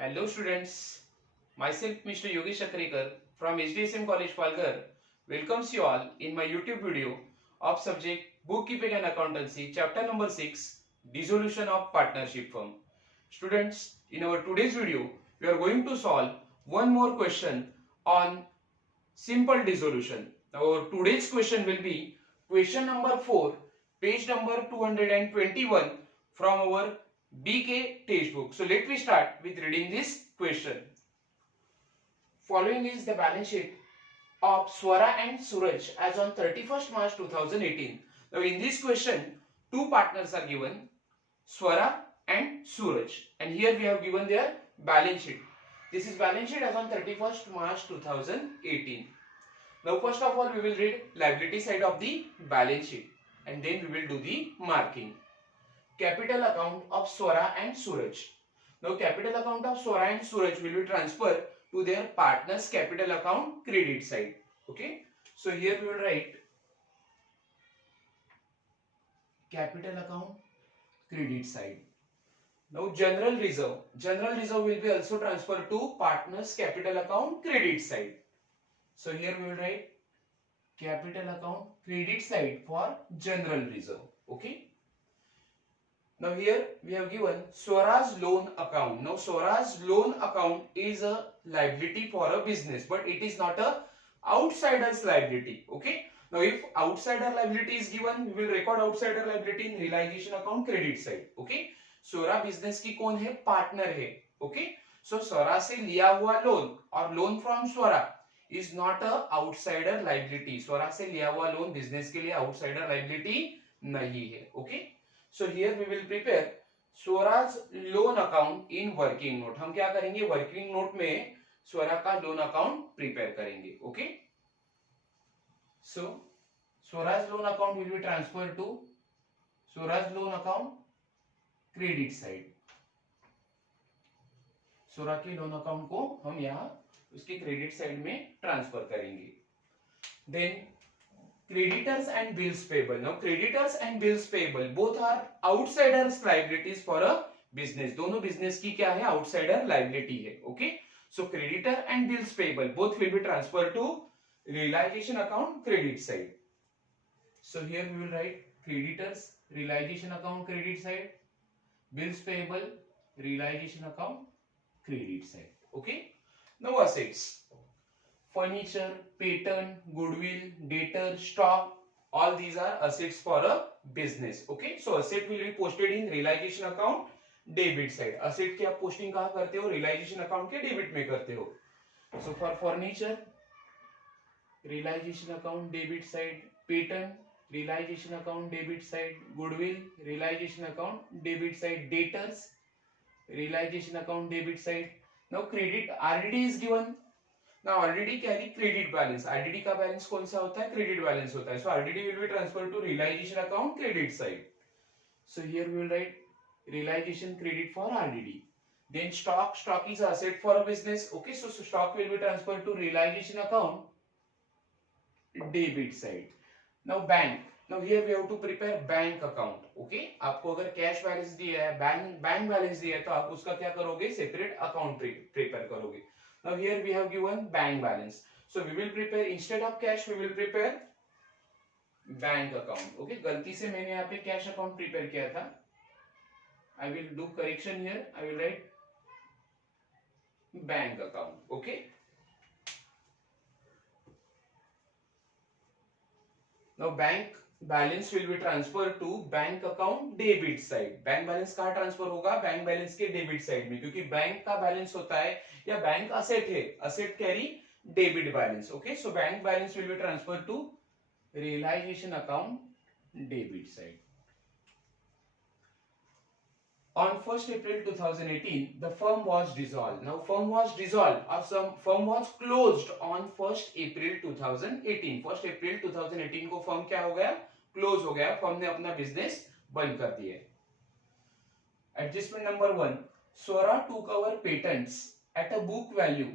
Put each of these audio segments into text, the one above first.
Hello students, myself Mr. Yogesh Akrekar from HDSM College Palghar welcomes you all in my YouTube video of subject Bookkeeping and Accountancy chapter number 6 Dissolution of Partnership Firm. Students, in our today's video we are going to solve one more question on simple dissolution. Now our today's question will be question number 4, page number 221 from our BK textbook. So let me start with reading this question. Following is the balance sheet of Swara and Suraj as on 31st March 2018. Now in this question, two partners are given, Swara and Suraj, and here we have given their balance sheet. This is balance sheet as on 31st March 2018. Now first of all we will read liability side of the balance sheet and then we will do the marking. Capital account of Swara and Suraj. Now capital account of Swara and Suraj will be transferred to their partners capital account credit side. Okay. So here we will write capital account credit side. Now general reserve will be also transferred to partners capital account credit side. So here we will write capital account credit side for general reserve. Okay. Now here we have given Swara's loan account. Now Swara's loan account is a liability for a business, but it is not a outsider's liability. Okay. Now if outsider liability is given, we will record outsider liability in realization account credit side. Okay. Swara business की कौन है? Partner है. Okay. So स्वरा से लिया हुआ loan और loan from Swara is not a outsider liability. स्वरा से लिया हुआ लोन बिजनेस के लिए outsider liability नहीं है. Okay. So here we will prepare Swara's loan account in working note. हम क्या करेंगे? वर्किंग नोट में स्वरा का लोन अकाउंट प्रिपेयर करेंगे. Okay. So Swara's loan account will be transferred to Swara's loan account credit side. Swara के loan account को हम यहाँ उसके क्रेडिट साइड में ट्रांसफर करेंगे. Then creditors and bills payable. Now creditors and bills payable both are outsiders liabilities for a business. दोनों business की क्या है? आउटसाइडर लाइबिलिटी है. Okay. So creditor and bills payable both will be transfer to realisation account credit side. So here we will write creditors realization account credit side, bills payable realization account credit side. Okay. Now assets, furniture, patent, goodwill, debtor, stock, all these are assets for a business. Okay. So asset will be posted in realization account debit side. asset की आप posting कहाँ करते हो? realization account के debit में करते हो. So for furniture realization account debit side, patent realization account debit side, goodwill realization account debit side, debtors realization account debit side. Now credit RDD is given. Now RDD carry credit balance. RDD का balance कौन सा होता है? Credit balance होता है. So RDD will be transferred to realization account credit side. So here we will write realization credit for RDD. Then stock is asset for a business. Okay, so stock will be transferred to realization account debit side. Now bank. Now here we have to prepare bank account. Okay, आपको अगर cash balance दिया है, bank balance दिया है, तो आप उसका क्या करोगे? सेपरेट अकाउंट प्रिपेयर करोगे. Now here we have given bank balance. So we will prepare, instead of cash we will prepare bank account. Okay, गलती से मैंने यहाँ पे कैश अकाउंट प्रिपेयर किया था. I will do correction here. I will write bank account. Okay. Now bank balance will be transferred to bank account debit side. Bank balance कहाँ transfer होगा? Bank balance के डेबिट साइड में, क्योंकि bank का balance होता है या bank asset है, asset carry debit balance. Okay. So bank balance will be transfer to realisation account debit side. On 1st April 2018, the firm was dissolved. Now firm was dissolved or some firm was closed on 1st April 2018. 1st April 2018 को firm क्या हो गया? Close हो गया. Firm ने अपना business बंद कर दिया. Adjustment number 1, Swara took our patents at a book value,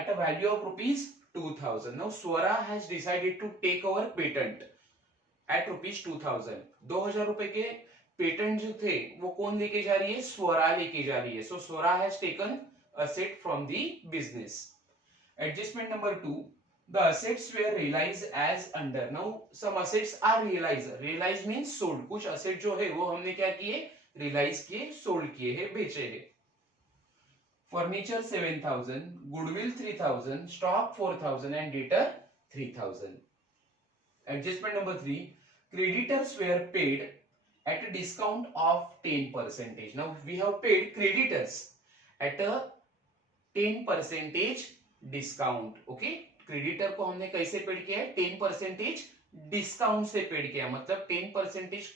at a value of rupees 2000. Now Swara has decided to take our patent at rupees 2000. 2000 रुपए के पेटेंट जो थे वो कौन लेके जा रही है, स्वरा लेके जा रही है. So Swara has taken asset from the business. Adjustment number 2, the assets were realized as under. Now some assets are realized. Realized means sold. कुछ asset जो है वो हमने क्या किए, realize किए, sold किए हैं, बेचे हैं. Furniture 7,000, goodwill 3,000, stock 4,000 and debtor 3,000. Adjustment number 3, creditors were paid at a discount of 10%. Now we have paid creditors at a 10% discount. Okay, creditor को हमने कैसे पेड किया है, 10% डिस्काउंट से पेड किया, मतलब 10%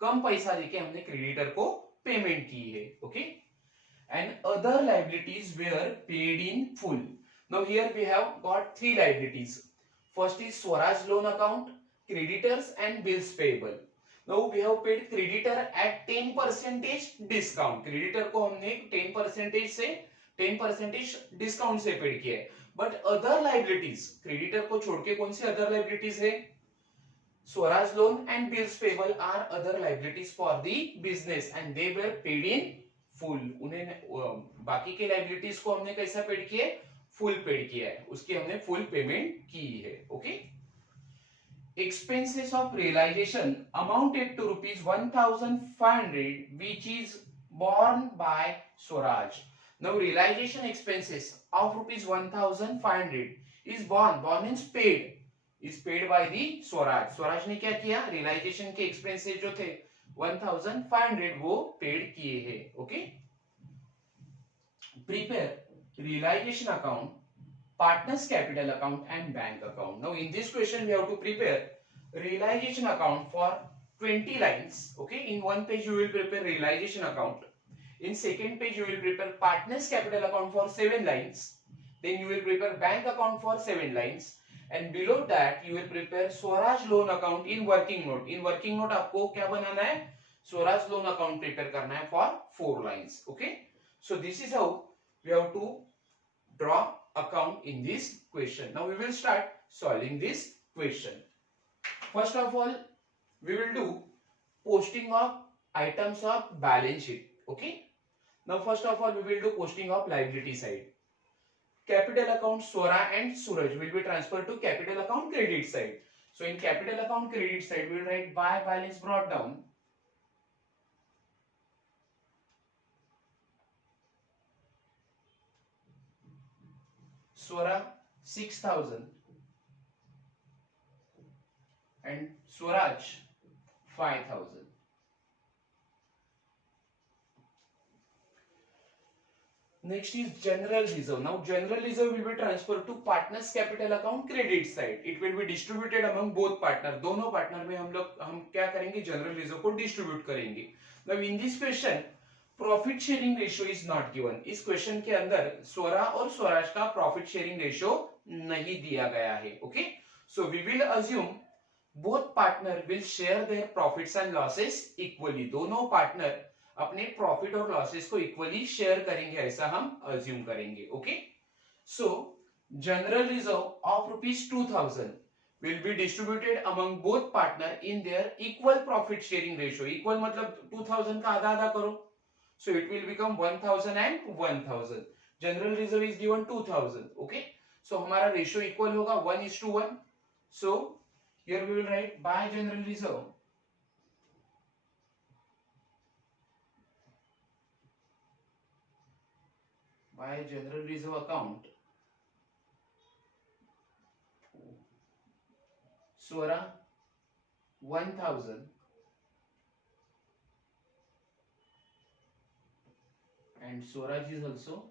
कम पैसा देके हमने क्रेडिटर को पेमेंट की है. Okay, and other liabilities were paid in full. Now here we have got three liabilities. First is Swaraj loan account, creditors and bills payable. Now we have paid creditor at 10% discount. Creditor को हमने 10% discount से paid किया है. But other liabilities, creditor को छोड़ के कौन सी other liabilities है, Swaraj loan and bills payable are other liabilities for the business and they were paid in full. उन्हें बाकी के लाइबिलिटीज को हमने कैसा पेड किया है, फुल पेड किया है, उसकी हमने फुल पेमेंट की है. Okay, expenses of realization amounted to rupees 1,500 which is borne by Swaraj. Now realization expenses of rupees 1,500 is borne means paid by the Swaraj. Swaraj ने क्या किया, realization के expenses जो थे 1,500 वो paid किए हैं. Okay, prepare realization account, partners capital account and bank account. Now in this question we have to prepare realization account for 20 lines. Okay, in one page you will prepare realization account, in second page you will prepare partners capital account for 7 lines, then you will prepare bank account for 7 lines, and below that you will prepare Swaraj loan account in working note. In working note आपको क्या बनाना है, Swaraj loan account prepare करना है for 4 lines. Okay, so this is how we have to draw account in this question. Now we will start solving this question. First of all we will do posting of items of balance sheet. Okay, now first of all we will do posting of liability side. Capital account Swara and Suraj will be transferred to capital account credit side. So in capital account credit side we will write by balance brought down, Swara 6,000 and Swaraj 5,000. Next is general reserve. Now general reserve will be transferred to partners capital account credit side. It will be distributed among both partner. दोनों partner में हम क्या करेंगे, general reserve को distribute करेंगे. Now in this question profit sharing ratio is not given. इस question के अंदर स्वरा और स्वराज का प्रॉफिट शेयरिंग रेशियो नहीं दिया गया है. Okay, so we will assume both partner will share their profits and losses equally. दोनों पार्टनर अपने प्रॉफिट और लॉसेस को इक्वली शेयर करेंगे, ऐसा हम अज्यूम करेंगे. Okay, so general reserve of rupees 2,000 will be distributed among both partner in their equal profit sharing ratio. Equal मतलब 2,000 का आधा आधा करो, so it will become 1,000 and 1,000. General reserve is given 2,000. Okay, so हमारा ratio equal होगा 1:1. So here we will write by general reserve account Swara 1,000 and Swaraj is also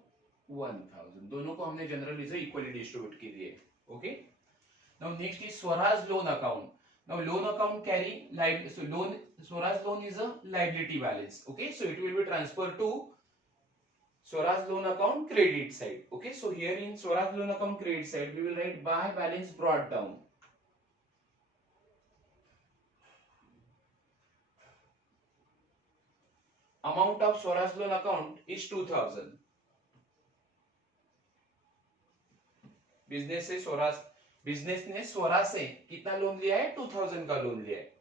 1,000. दोनों को हमने जनरल रिजर्व इक्वली डिस्ट्रीब्यूट की दिए. Okay, now next is Swaraj loan account. Now loan account carry so loan, Swaraj loan is a liability balance. Okay, so it will be transferred to Swaraj loan account credit side. Okay, so here in Swaraj loan account credit side we will write by balance brought down. Amount of Swaraj loan account is 2,000. Business ने स्वराज से कितना loan लिया है, 2,000 का loan लिया है.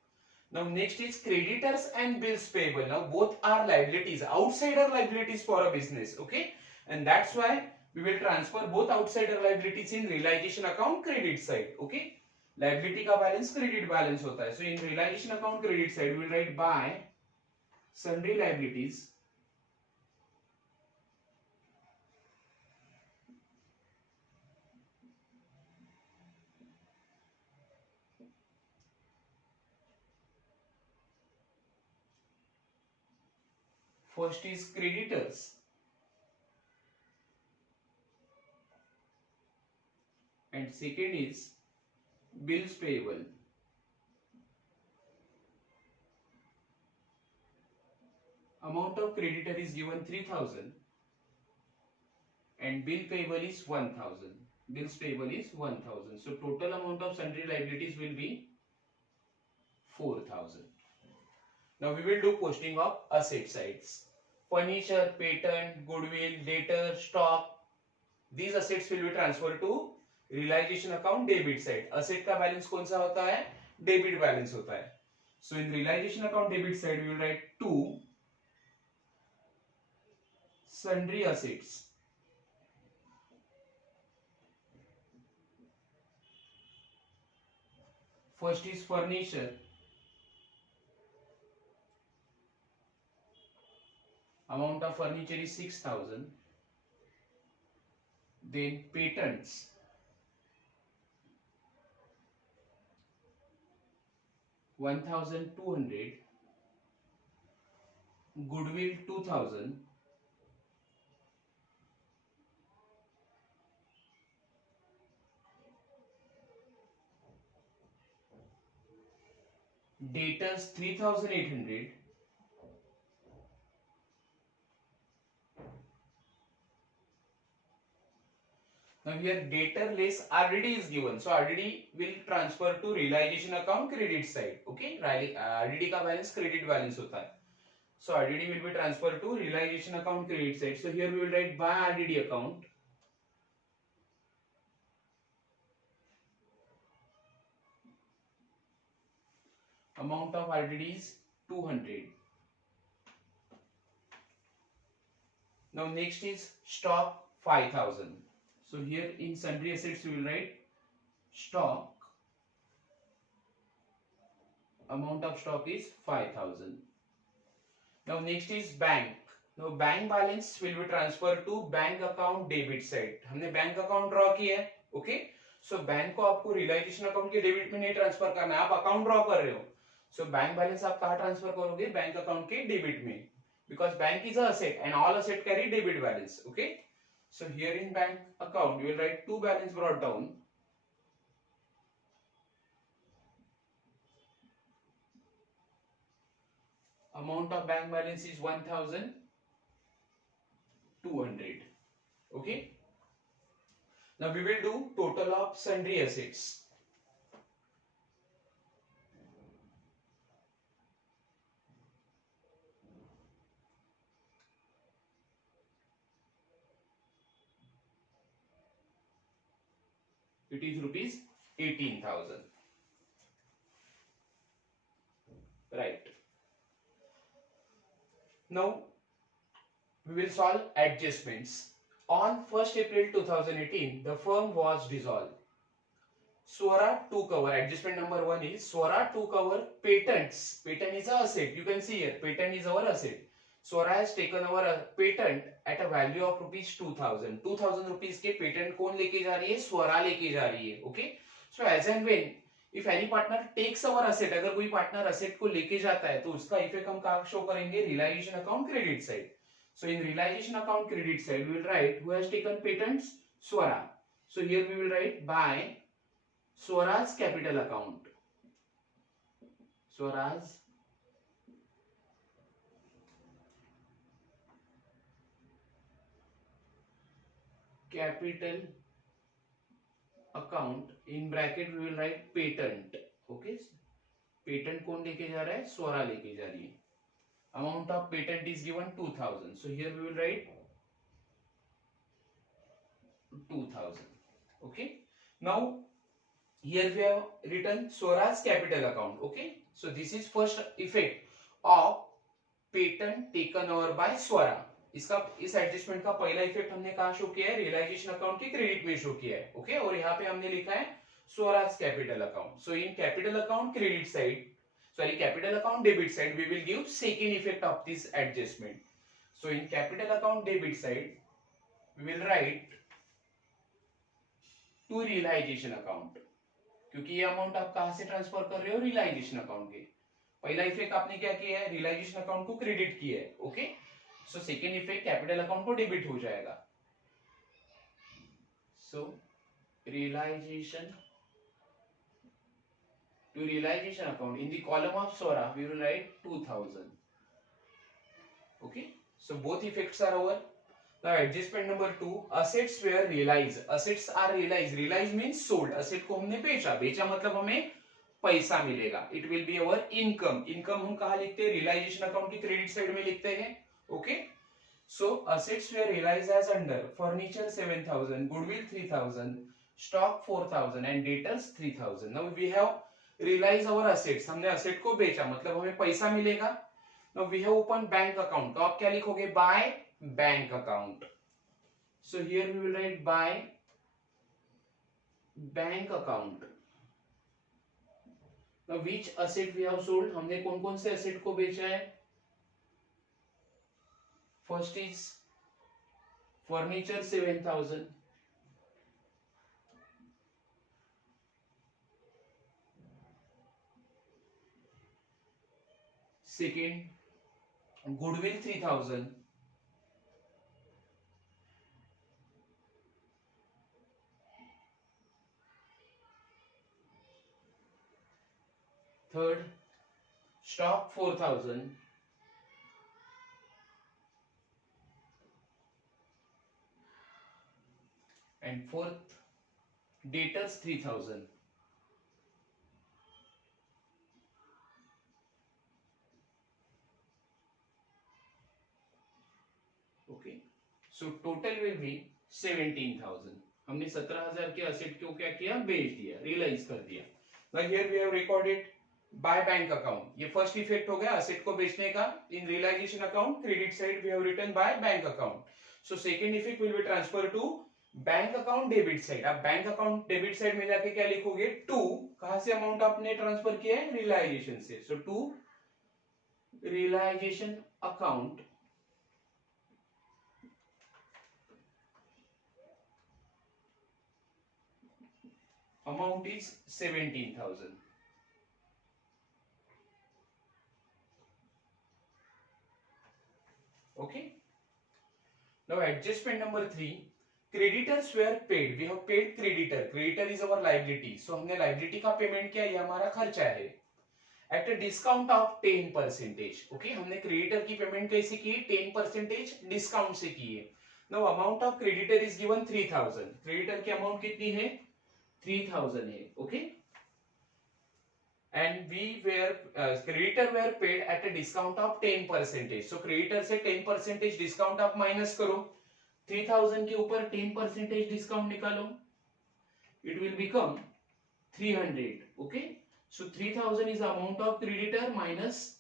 Now next is creditors and bills payable. Now both are liabilities, outsider liabilities for a business, okay? And that's why we will transfer both outsider liabilities in realization account credit side, okay? Liability का balance credit balance होता है. So in realization account credit side we will write by sundry liabilities first is creditors and second is bills payable. Amount of creditor is given 3000 and bill payable is 1000. Bills payable is 1000. So total amount of sundry liabilities will be 4000. Now we will do posting of asset sides. Furniture, patent, goodwill, debtor, stock. These assets will be transferred to realization account debit side. Asset का balance कौन सा होता है? Debit balance होता है. So in realization account debit side we will write two sundry assets. First is furniture. Amount of furniture is 6000. Then patents. $1,200. Goodwill 2000. Debtors 3800. Now here debtor less RDD is given, so RDD will transfer to realization account credit side. Okay, RDD का balance credit balance होता है. So RDD will be transferred to realization account credit side. So here we will write by RDD account. Amount of RDD is 200. Now next is stock 5000. So here in sundry assets we will write stock. Amount of stock is 5000. Now next is bank. Now bank balance will be transferred to bank account debit side. हमने bank account draw किया है, okay? So bank को आपको realisation account के debit में नहीं transfer करना है, आप अकाउंट ड्रॉ कर रहे हो. सो बैंक बैलेंस आप कहाँ ट्रांसफर करोगे? बैंक अकाउंट के डेबिट में, because bank is a asset and all asset carry debit balance, okay? So here in bank account you will write two balance brought down. Amount of bank balance is 1200. Okay. Now we will do total of sundry assets. It is rupees 18,000. Right. Now we will solve adjustments. On 1st April 2018, the firm was dissolved. Swara took over. Adjustment number 1 is Swara took over patents. Patent is our asset. You can see here, patent is our asset. Swara has taken over a patent at a value of rupees 2000. 2000 rupees के patent कौन लेके जा रही है? Swara लेके जा रही है. Okay. So as and when if any partner takes our asset, अगर कोई partner asset को लेके जाता है तो उसका इफेक्ट हम कहाँ शो करेंगे? Realization account credit side. So in realization account credit side we will write who has taken patents? Swara. So here we will write by Swara's capital account. Swara's capital account, in bracket we will write patent. Okay, patent कौन लेके जा रहा है? Swara लेके जा रही है. Amount of patent is given 2000. So here we will write 2000. Okay. Now here we have written Swara's capital account. Okay. So this is first effect of patent taken over by Swara. इसका इस adjustment का पहला effect हमने कहा show किया है, realisation account की credit में शो किया है. ओके, और यहाँ पे हमने लिखा है Swaraj capital account. So in capital account credit side, sorry, capital account debit side, we will give second effect of this adjustment. So in capital account debit side, we will write to realization account, क्योंकि ये amount आप कहां से transfer कर रहे हो, realisation account के. पहला इफेक्ट आपने क्या किया है, रियलाइजेशन अकाउंट को क्रेडिट किया है. ओके, सो सेकेंड इफेक्ट कैपिटल अकाउंट को डेबिट हो जाएगा. सो realisation to realization account, in the column of Swara we will write 2000. Okay, so both effects are over. Now adjustment number 2, assets were realized. Assets are realized. Realized means sold. Asset को हमने बेचा. बेचा मतलब हमें पैसा मिलेगा. It will be our income. Income हम कहाँ लिखते हैं, realization account की credit side में लिखते हैं. Okay, so assets were realized as under furniture 7000, goodwill 3000, stock 4000 and debtors 3000. Now we have realize our assets, हमने असेट को बेचा मतलब हमें पैसा मिलेगा. Now we have open bank account, तो आप क्या लिखोगे, by bank account. So here we will write by bank account. Now which asset we have sold, हमने कौन कौन से असेट को बेचा है. फर्स्ट इज furniture 7000, second goodwill 3000, third stock 4000, and fourth debtors 3000. Okay, so total will be 17,000. हमने 17,000 के असेट को क्या किया, बेच दिया, रियलाइज कर दिया. Now here we have recorded by bank account. ये फर्स्ट इफेक्ट हो गया असेट को बेचने का. In realisation account credit side we have written by bank account. So second effect will be transfer to bank account debit side. आप bank account debit side में जाके क्या लिखोगे, टू, कहां से अमाउंट आपने ट्रांसफर किया है, रियलाइजेशन से. So to realisation account amount is 17,000. Okay, now adjustment number 3, creditors were paid. We have paid creditor. Creditor is our liability. So हमने liability का पेमेंट किया, ये हमारा खर्चा है. At a discount of 10%. Okay, हमने creditor की पेमेंट कैसे की, 10% डिस्काउंट से की है. Now amount of creditor is given 3000. creditor की अमाउंट कितनी है, 3000 है. Okay, and we were creditor were paid at a discount of 10%. So creditor से 10% डिस्काउंट आप माइनस करो, 3000 के ऊपर 10% डिस्काउंट निकालो, it will become 300. Okay, so 3000 is amount of creditor minus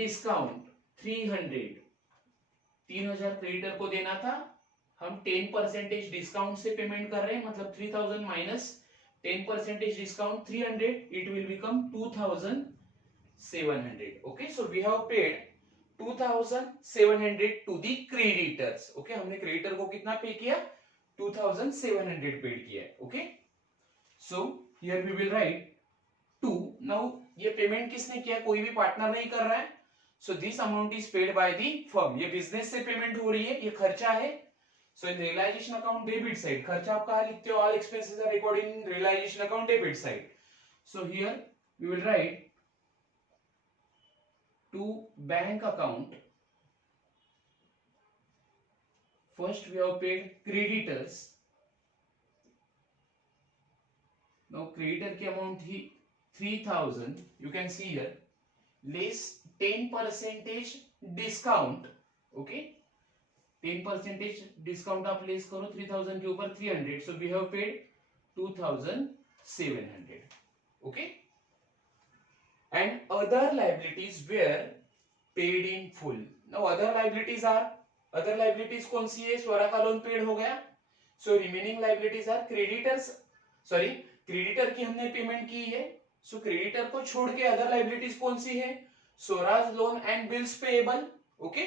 discount 300. 3000 creditor को देना था, हम 10% डिस्काउंट से पेमेंट कर रहे हैं, मतलब 3000 minus 10% discount 300, it will become 2700. Okay, so we have paid 2700 to the creditors. Okay, हमने क्रेडिटर को कितना पे किया, 2700 पेड किया है. Okay, so here we will write 2. नाउ ये पेमेंट किसने किया, कोई भी पार्टनर नहीं कर रहा है. So this amount is paid by the firm. ये बिजनेस से पेमेंट हो रही है, ये खर्चा है. So in realization account debit side, खर्चा आप कहाँ लिखते हो, all expenses are recorded in realization account debit side. So here we will write to bank account. First we have paid creditors. Now creditor की amount थी 3000. You can see here less 10% discount. Okay. 10% discount आप less करो 3000 के ऊपर 300. So we have paid 2700. Okay, and other liabilities were paid in full. Now other liabilities कौन सी है? स्वरा का लोन पेड हो गया, so remaining liabilities are creditors, sorry creditor की हमने पेमेंट की है, so क्रेडिटर को छोड़ के अदर लाइबिलिटीज कौन सी है? Swaraj loan and bills payable. Okay,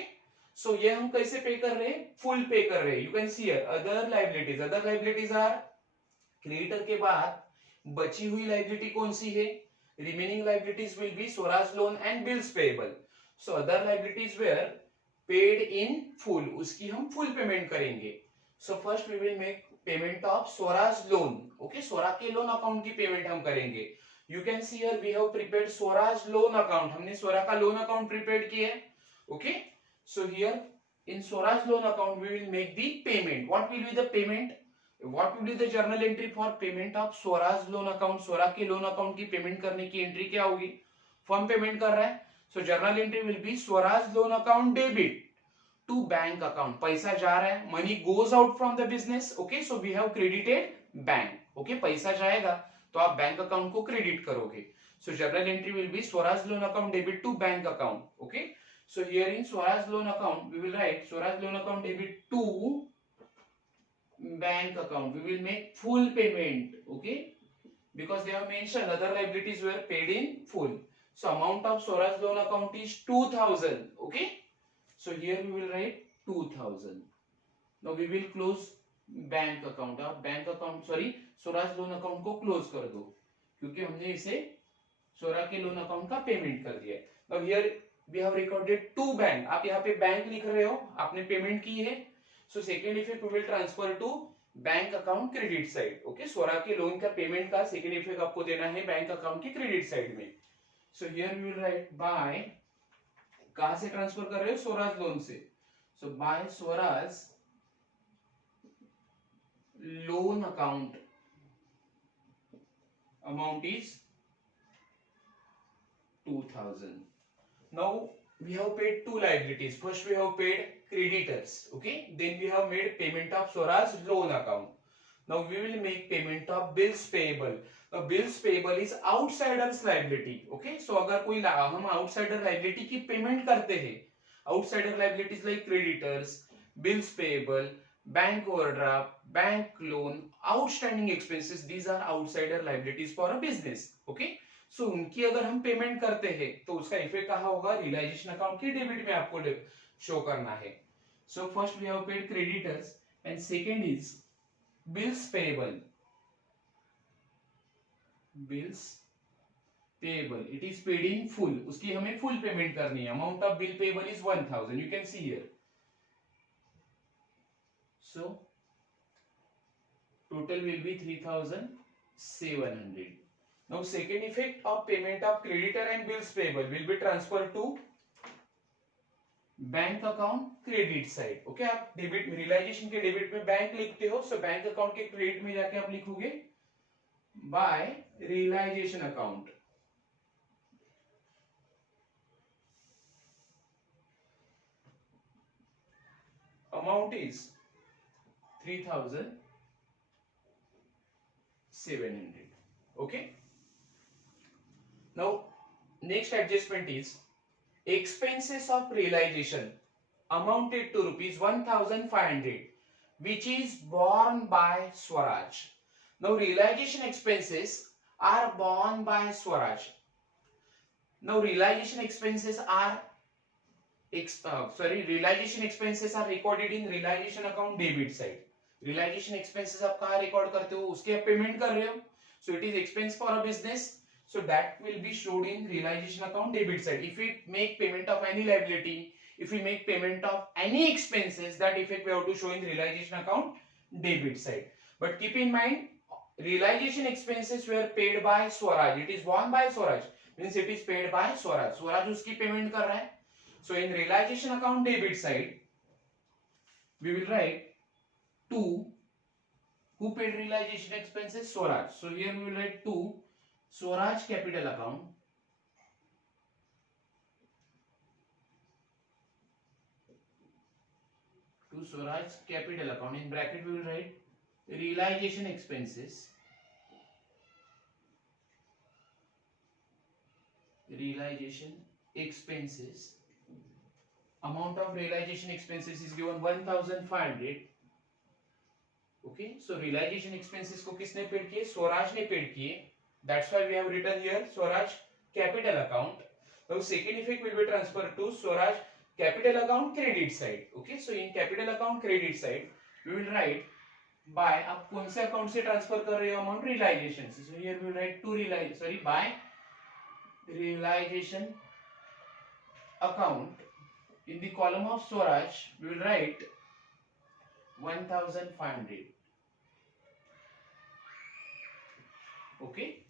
so ये हम कैसे पे कर रहे हैं? फुल पे कर रहे हैं. You can see here other liabilities are creditor के बाद बची हुई लाइबिलिटी कौन सी है? Remaining liabilities will be Swaraj loan and bills payable. So other liabilities were paid in full, उसकी हम फुल पेमेंट करेंगे. So first we will make payment of Swara's loan. Okay, स्वरा के लोन अकाउंट की पेमेंट हम करेंगे. You can see here we have prepared Swara's loan account. हमने स्वरा का loan account prepare किया है. Okay, so here in Swaraj loan account we will make the payment. What will be the payment? What will be the journal entry for payment of Swaraj loan account? स्वरा के loan account की payment करने की entry क्या होगी? Firm payment कर रहा है, so journal entry will be Swaraj loan account debit to bank account. पैसा जा रहा है, money goes out from the business. Okay, so we have credited bank. Okay, पैसा जाएगा तो आप बैंक अकाउंट को क्रेडिट करोगे. So journal entry will be Swaraj loan account debit to bank account. Okay, so here in Swaraj loan account we will write Swaraj loan account debit to bank account. We will make full payment. Okay, because they have mentioned other liabilities were paid in full. So amount of Swaraj loan account is 2000. Okay, so here we will write 2000. Now we will close bank account. आप bank account sorry Swaraj loan account को close कर दो, क्योंकि हमने इसे स्वरा के loan account का payment कर दिया. अब here we have recorded to bank. आप यहाँ पे बैंक लिख रहे हो, आपने पेमेंट की है, so second effect we will transfer to bank account credit side. Okay, स्वरा के लोन का पेमेंट का सेकेंड इफेक्ट आपको देना है बैंक अकाउंट की क्रेडिट साइड में. So here we will write by, कहां से ट्रांसफर कर रहे हो? स्वराज लोन से. So by Swaraj loan account amount is 2000. Now we have paid two liabilities. First we have paid creditors. Okay, then we have made payment of Swaraj loan account. Now we will make payment of bills payable. Bills payable is outsiders liability. Okay, so अगर कोई हम outsider liability की payment करते हैं, outsider liabilities like creditors, bills payable, bank overdraft, bank loan, outstanding expenses, these are outsider liabilities for a business. Okay, so उनकी अगर हम payment करते हैं तो उसका इफेक्ट कहाँ होगा? रियलाइजेशन अकाउंट की डेबिट में आपको शो करना है. So first we have paid creditors and second is bills payable. Bills payable, it is paid in full, उसकी हमें फुल पेमेंट करनी है. Amount of bill payable is 1000. You can see here. So total will be 3700. Now second effect of payment of creditor and bills payable will be transferred to bank account credit side. Okay, आप debit realization के debit में bank लिखते हो, so bank account के credit में जाके आप लिखोगे by realization account. Amount is 3700. Okay, now next adjustment is expenses of realization amounted to rupees 1500, which is borne by Swaraj. Now realization expenses are borne by Swaraj. Now realization expenses are realization expenses are recorded in realization account debit side. Realization expenses आप कहाँ record करते हो? उसके आप payment कर रहे हो, so it is expense for a business, so that will be showed in realisation account debit side. If we make payment of any liability, if we make payment of any expenses, that effect we have to show in realization account debit side. But keep in mind, realization expenses were paid by Swaraj. It is borne by Swaraj, means it is paid by Swaraj. Swaraj उसकी payment कर रहा है. So in realization account debit side, we will write to who paid realization expenses? Swaraj. So here we will write to Swaraj capital account. To Swaraj capital account, in bracket we will write realization expenses. realization expenses. Amount of realization expenses is given 1500. Okay, so realization expenses को किसने paid किए? स्वराज ने paid किए. That's why we have written here Swaraj capital account. Now second effect will be transferred to Swaraj capital account credit side. Okay, so in capital account credit side we will write by. आप कौन से account से transfer कर रहे हो amount? Realisation से. So here we will write to realize, sorry, by realization account. In the column of Swaraj we will write 1500. Okay,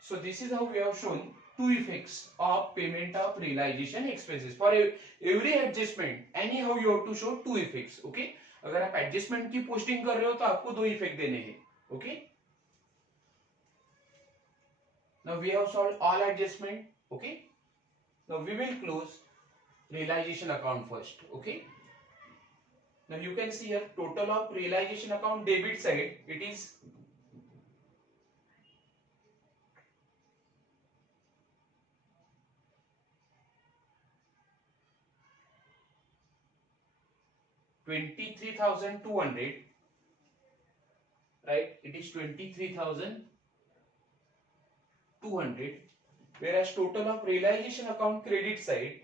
so this is how we have shown two effects of payment of realization expenses. For every adjustment anyhow you have to show two effects. Okay, अगर आप adjustment की posting कर रहे हो तो आपको दो effect देने हैं. Okay, now we have solved all adjustment. Okay, now we will close realization account first. Okay, now you can see here total of realization account debit side, it is 23,200, right? It is 23,200, whereas total of realization account credit side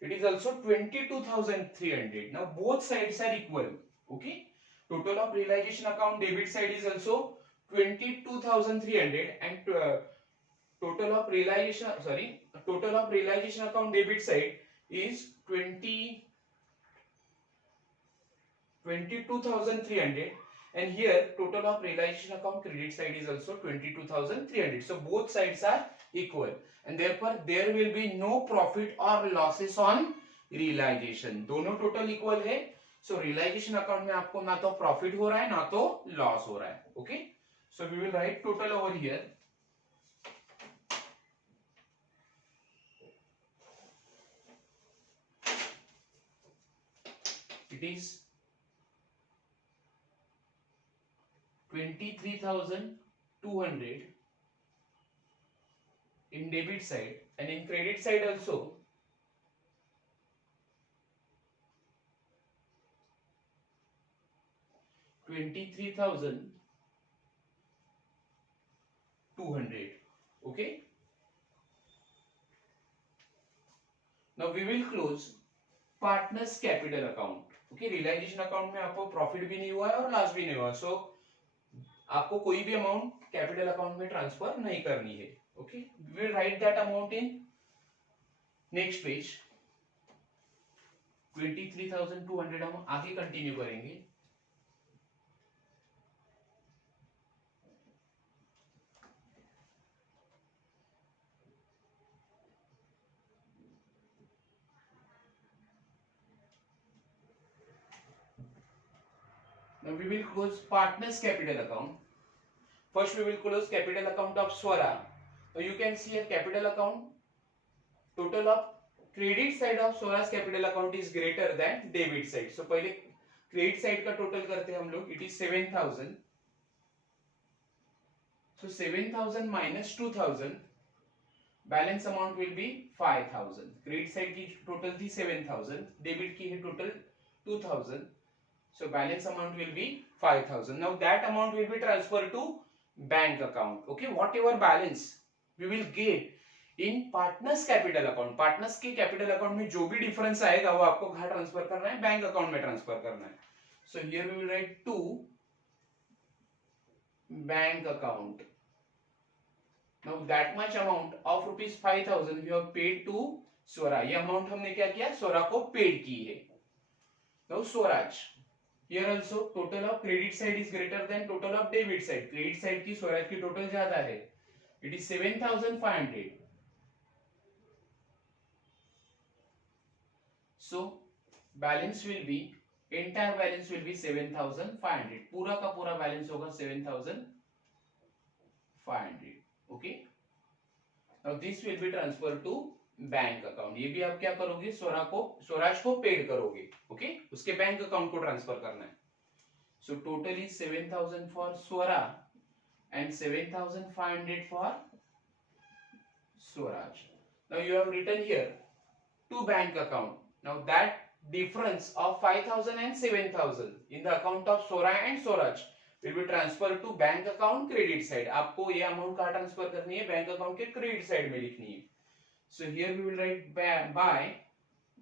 it is also 22,300. Now both sides are equal. Okay, total of realization account debit side is also 22,300 and total of realization account debit side is 22,300, and here total of realization account credit side is also 22,300. So both sides are equal and therefore there will be no profit or losses on realization. दोनों total equal है. So realization account में आपको ना तो profit हो रहा है ना तो loss हो रहा है. Okay, so we will write total over here. It is 23,200 in debit side, and in credit side also 23,200. Okay, now we will close partners capital account. Okay, realization account में आपको प्रॉफिट भी नहीं हुआ है और लॉस भी नहीं हुआ, सो आपको कोई भी अमाउंट कैपिटल अकाउंट में ट्रांसफर नहीं करनी है. Okay, we will write that amount in next page. 23,200 हम आगे कंटिन्यू करेंगे. Now we will close partners capital account. First we will close capital account of Swara. So you can see a capital account. Total of credit side of Swara's capital account is greater than debit side. So पहले credit side का total करते हैं हम लोग. It is 7,000. So 7,000 minus 2,000. Balance amount will be 5,000. Credit side की total थी 7,000. Debit की है total 2,000. So balance amount will be 5,000. Now that amount will be transferred to bank account. Okay, whatever balance we will get in partners capital account. Partners के capital account में जो भी difference आएगा वो आपको कहाँ transfer करना है? बैंक account में transfer करना है. So here we will write to bank account. Now that much amount of rupees 5,000 we have paid to Swara. ये amount हमने क्या किया? Swara को paid की है. Now Swaraj. Here also total of credit side is greater than total of debit side. Credit side की स्वराज की total ज्यादा है. It is 7,500. So balance will be, entire balance will be 7,500. पूरा का पूरा balance होगा 7,500. Okay. Now this will be transferred to bank account, ये भी आप क्या करोगे, स्वराज को पेड करोगे, ओके, उसके बैंक अकाउंट को ट्रांसफर करना है. So total is 7,000 for Swara and 7,500 for Swaraj. Now you have written here two bank account. Now that difference of 5,000 and 7,000 in the account of Swara and Swaraj will be transferred to bank account credit side. आपको ये amount कहाँ transfer करनी है, bank account के credit side में लिखनी है. So here we will write by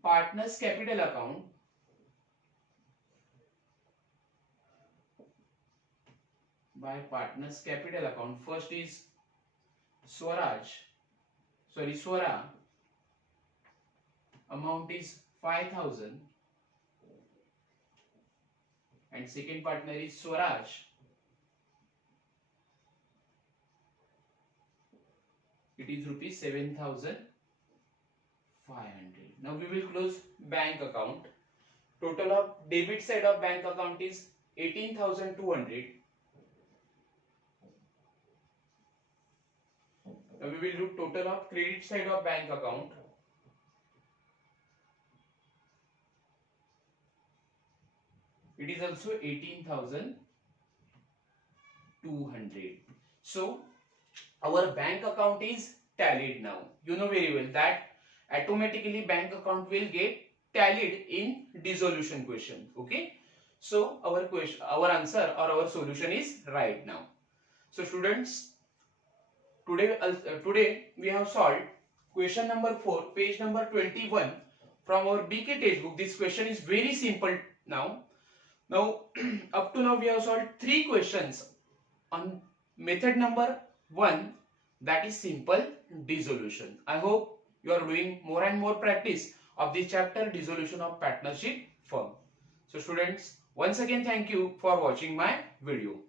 partners capital account. By partners capital account, first is Swara, amount is 5,000, and second partner is Swaraj, it is rupees 7,500. Now we will close bank account. Total of debit side of bank account is 18,200. Now we will do total of credit side of bank account. It is also 18,200. So our bank account is tallied now. You know very well that automatically bank account will get tallied in dissolution question. Okay. So our answer or our solution is right now. So students, today we have solved question number 4, page number 21 from our BK textbook. This question is very simple now. Up to now we have solved 3 questions on method number 1, that is simple dissolution. I hope you are doing more and more practice of this chapter, dissolution of partnership firm. So students, once again thank you for watching my video.